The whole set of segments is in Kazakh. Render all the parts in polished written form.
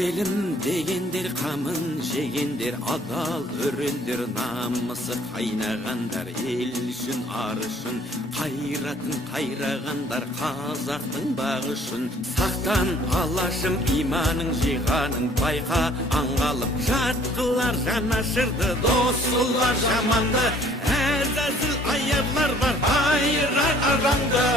Елім дегендер қамын жегендер, адал өрендер, намысы қайнағандар, ел үшін ар үшін қайратын қайрағандар, қазақтың бағы үшін. Сақтан алашым иманың жиғаның, байқа аңғалып жатқылар жанашырды, дос қылар жаманды, әзәзіл аярлар бар айырар аранды.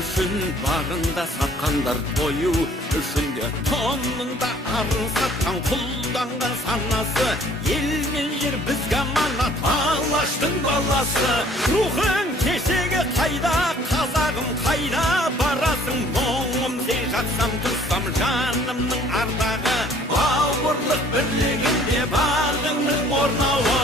Үшін бағында сатқандар, тою үшінде тонында арын сатқан, құлданған санасы, ел мен жер бізге аманат, алаштың баласы. Рухың кешегі қайда, қазағым қайда барасың, мұңым сен жатсам тұрсам жанымның ардағы, бауырлық бірлігінде бағыңның орнауы.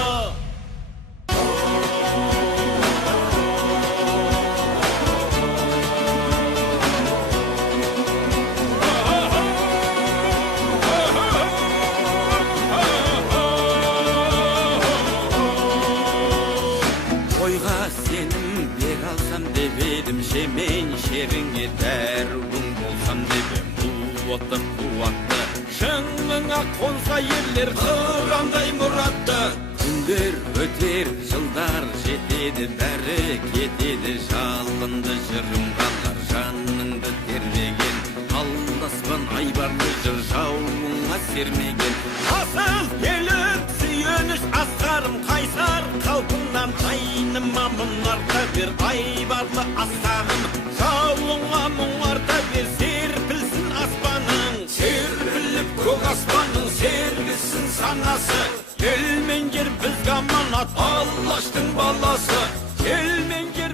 Сенім бер алсам деп едім, жемен шеріңе дәруің болсам деп ем. Қуатты қуатты шыңыңа қонса ерлер, қырандай мұратты. Күндер өтер, жылдар жетеді, бәрі кетеді, жалынды жырым қалар, жаныңды тербеген, алдаспан айбарлы жыр жауыңа сермеген. Асыл келіп сүйеніш асқарым, қайсар қалпыңнан айныма мұнарта бер, айбарлы астағым, жауыңа мұңарта бер, серпілсін аспаның, серпіліп көк аспаның, сергісін санасы. Ел мен жер бізге аманат, алаштың баласы. Ел мен жер